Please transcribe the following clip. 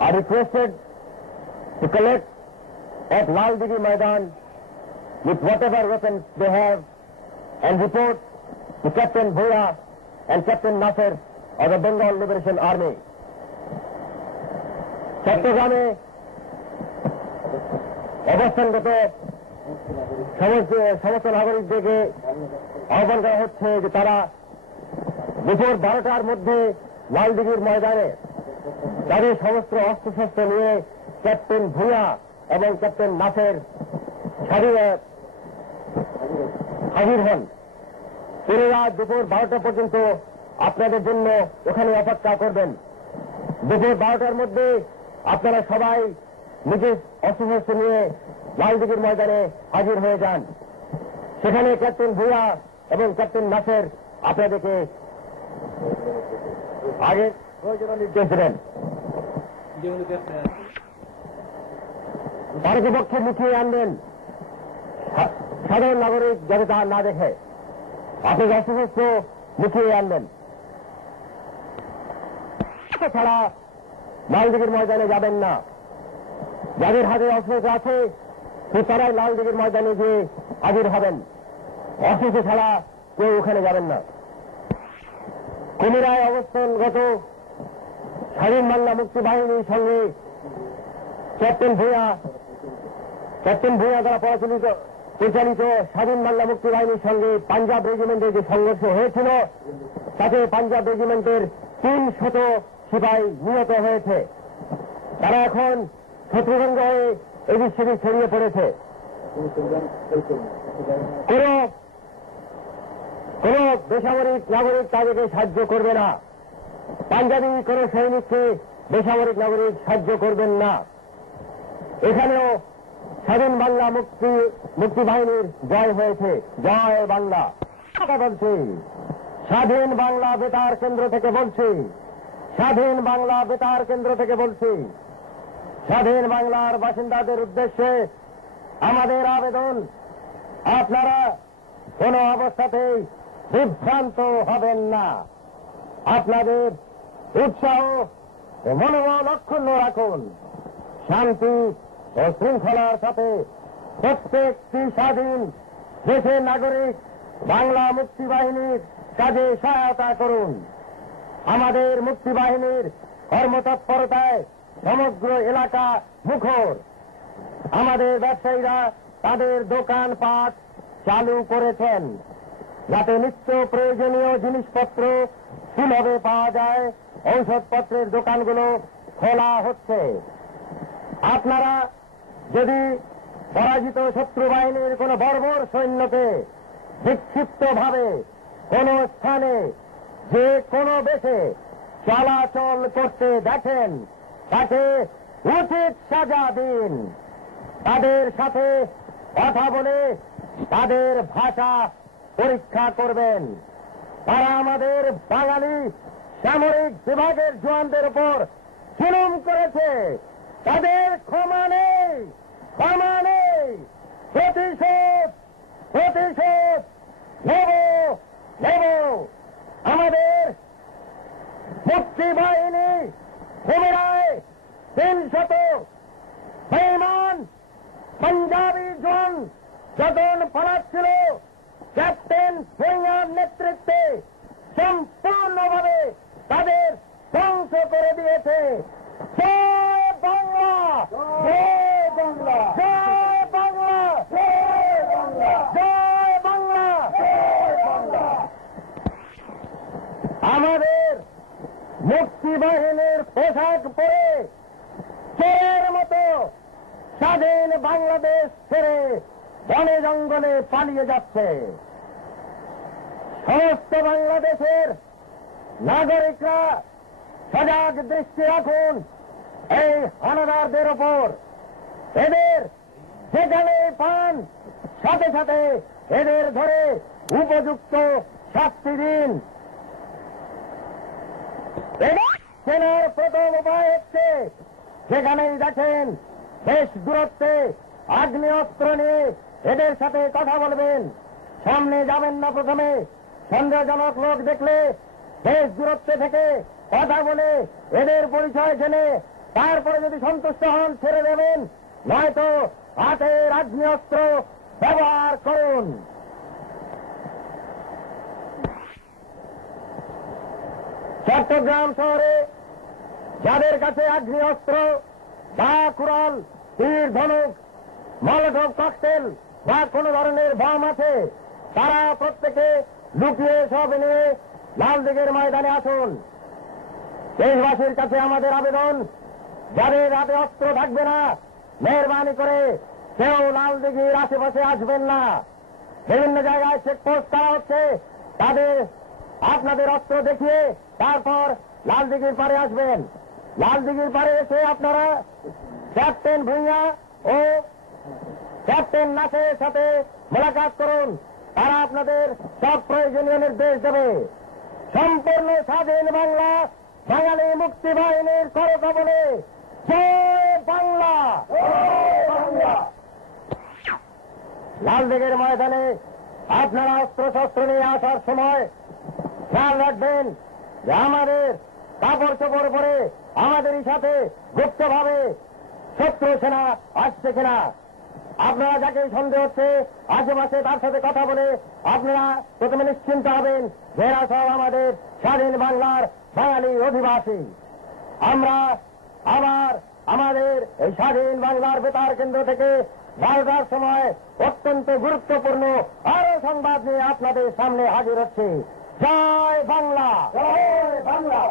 are requested to collect at Lal Digi Maidan with whatever weapons they have and report to Captain Bhuya and Captain Nasser of the Bengal Liberation Army. চট্টগ্রামে অবস্থানগত সমস্ত নাগরিকদেরকে আহ্বান করা হচ্ছে যে তারা দুপুর 12টার মধ্যে লালদিঘির ময়দানে তাদের সমস্ত অস্ত্রশস্ত্র নিয়ে ক্যাপ্টেন ভূঁইয়া এবং ক্যাপ্টেন নাসের হাজির হন। তেনারা দুপুর 12টা পর্যন্ত আপনাদের জন্য ওখানে অপেক্ষা করবেন। দুপুর 12টার মধ্যে আপনারা সবাই নিজের অস্ত্রশস্ত্র নিয়ে লালদিঘির ময়দানে হাজির হয়ে যান। সেখানে ক্যাপ্টেন ভূঁইয়া এবং ক্যাপ্টেন নাসের আপনাদেরকে আগে প্রয়োজনীয় নির্দেশ দেবেন। পারতপক্ষে লুকিয়ে আনবেন, সাধারণ নাগরিক যাতে তা না দেখে আপনাদের অস্ত্রশস্ত্র লুকিয়ে আনবেন। ছাড়া লালদিঘির ময়দানে যাবেন না। যাদের হাতে অস্ত্র আছে তারাই লালদিঘির ময়দানে গিয়ে হাজির হবেন। অস্ত্র ছাড়া কেউ ওখানে যাবেন না। কুমিরায় অবস্থানগত স্বাধীন বাংলা মুক্তি বাহিনীর সঙ্গে ক্যাপ্টেন ভূঁইয়া দ্বারা পরিচালিত স্বাধীন বাংলা মুক্তি বাহিনীর সঙ্গে পাঞ্জাব রেজিমেন্টের যে সংঘর্ষ হয়েছিল তাতে পাঞ্জাব রেজিমেন্টের 300 সিপাহী নিহত হয়েছে। তারা এখন শত্রুভঙ্গ হয়ে এদিক সেদিক ছড়িয়ে পড়েছে। কোন বেসামরিক নাগরিক তাদেরকে সাহায্য করবে না। পাঞ্জাবি কোন সৈনিককে বেসামরিক নাগরিক সাহায্য করবেন না। এখানেও স্বাধীন বাংলা মুক্তি বাহিনীর জয় হয়েছে। জয় বাংলা বলছি, স্বাধীন বাংলা বেতার কেন্দ্র থেকে বলছি, স্বাধীন বাংলা বেতার কেন্দ্র থেকে বলছি, স্বাধীন বাংলার বাসিন্দাদের উদ্দেশ্যে আমাদের আবেদন, আপনারা কোন অবস্থাতেই বিভ্রান্ত হবেন না। আপনাদের উৎসাহ ও মনোবল অক্ষুণ্ণ রাখুন। শান্তি ও শৃঙ্খলার সাথে প্রত্যেকটি স্বাধীন দেশের নাগরিক বাংলা মুক্তি বাহিনীর কাজে সহায়তা করুন। আমাদের মুক্তি বাহিনীর কর্মতৎপরতায় সমগ্র এলাকা মুখর। আমাদের ব্যবসায়ীরা তাদের দোকানপাট চালু করেছেন যাতে নিত্য প্রয়োজনীয় জিনিসপত্র সুলভে পাওয়া যায়। ঔষধপত্রের দোকানগুলো খোলা হচ্ছে। আপনারা যদি পরাজিত শত্রু বাহিনীর কোন বর্বর সৈন্যকে বিক্ষিপ্তভাবে কোন স্থানে যে কোনো বেশে চলাচল করতে দেখেন তাকে উচিত সাজা দিন। তাদের সাথে কথা বলে তাদের ভাষা পরীক্ষা করবেন। তারা আমাদের বাঙালি সামরিক বিভাগের জওয়ানদের উপর জুলুম করেছে, তাদের ক্ষমা নেই, ক্ষমা নেই। প্রতিশোধ নেব। আমাদের মুক্তি বাহিনী কুমিরায় 300 বেঈমান পাঞ্জাবি জওয়ান যখন পালাচ্ছিল ক্যাপ্টেন ভূঁইয়ার নেতৃত্বে সম্পূর্ণভাবে তাদের ধ্বংস করে দিয়েছে। জয় বাংলা, জয় বাংলা, জয় বাংলা, জয় বাংলা, জয় বাংলা, জয় বাংলা। আমাদের মুক্তি বাহিনীর পোশাক পরে চোরের মতো স্বাধীন বাংলাদেশ ছেড়ে বনে জঙ্গলে পালিয়ে যাচ্ছে। সমস্ত বাংলাদেশের নাগরিকরা সজাগ দৃষ্টি রাখুন এই হানাদারদের ওপর। এদের যেখানে পান সাথে সাথে এদের ধরে উপযুক্ত শাস্তি দিন। সেনার প্রথম উপায় হচ্ছে যেখানেই দেখেন বেশ দূরত্বে আগ্নেয়াস্ত্র নিয়ে এদের সাথে কথা বলবেন। সামনে যাবেন না। প্রথমে সন্দেহজনক লোক দেখলে বেশ দূরত্বে থেকে কথা বলে এদের পরিচয় জেনে তারপরে যদি সন্তুষ্ট হন ছেড়ে দেবেন, নয়তো হাতের আগ্নেয়াস্ত্র ব্যবহার করুন। চট্টগ্রাম শহরে যাদের কাছে আগ্নেয়াস্ত্র বা কুড়াল, তীর, ধনুক, মলটভ ককটেল বা কোন ধরনের বম আছে, তারা প্রত্যেকে লুকিয়ে সব নিয়ে লালদিঘির ময়দানে আসুন। দেশবাসীর কাছে আমাদের আবেদন, যাদের হাতে অস্ত্র থাকবে না, মেহরবানি করে কেউ লালদিঘির আশেপাশে আসবেন না। বিভিন্ন জায়গায় চেকপোস্ট করা হচ্ছে, তাদের আপনাদের অস্ত্র দেখিয়ে তারপর লালদিঘির পারে আসবেন। লালদিঘির পারে এসে আপনারা ক্যাপ্টেন ভূঁইয়া ও ক্যাপ্টেন নাসের সাথে মোলাকাত করুন। তারা আপনাদের সব প্রয়োজনীয় নির্দেশ দেবে। সম্পূর্ণ স্বাধীন বাংলা, বাঙালি মুক্তি বাহিনীর করকবলে জয় বাংলা। লালদিঘির ময়দানে আপনারা অস্ত্র শস্ত্র নিয়ে আসার সময় খেয়াল রাখবেন যে আমাদের কাপড় চোপড় পরে আমাদেরই সাথে গুপ্তভাবে শত্রু সেনা আসছে কিনা। আপনারা যাকে সন্দেহ হচ্ছে আশেপাশে তার সাথে কথা বলে আপনারা প্রথমে নিশ্চিন্ত হবেন যে এরা সব আমাদের স্বাধীন বাংলার বাঙালি অধিবাসী। আমরা আবার আমাদের এই স্বাধীন বাংলার বেতার কেন্দ্র থেকে 12টার সময় অত্যন্ত গুরুত্বপূর্ণ আরো সংবাদ নিয়ে আপনাদের সামনে হাজির হচ্ছে। জয় বাংলা, জয় বাংলা।